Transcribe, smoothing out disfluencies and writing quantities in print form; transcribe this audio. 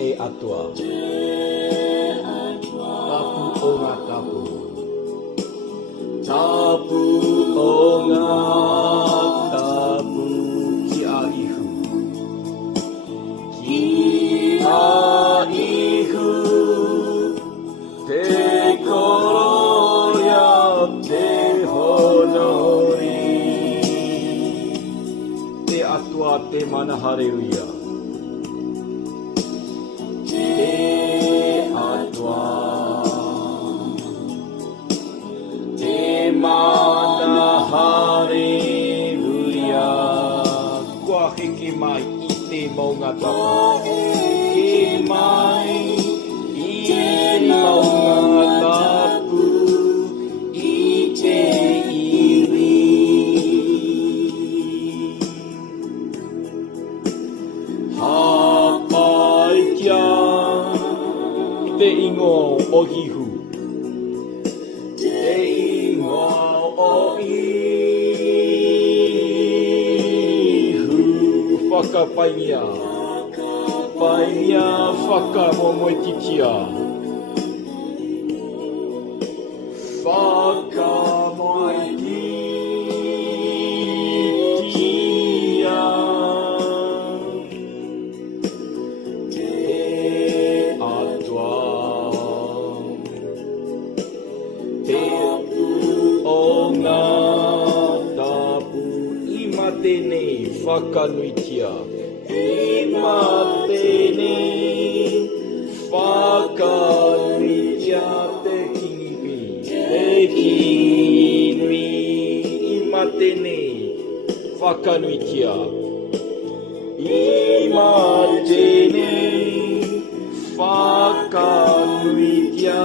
e atua tapu o ngā tapu tapu o ngā tapu ki a ihu te koro ia te honori te atua te mana hareruia mana hareruia kua heke mai i te maunga tapu heke mai i te maunga tapu i te iwi hapai kia i te ingo o hihu whakapaingia whakamomoetitia whakamoetitia te atua te apu o ngā tapu i mate nei whakanuitia ima tēnei whakanuitia te kingiwi te kingiwi ima tēnei whakanuitia ima tēnei whakanuitia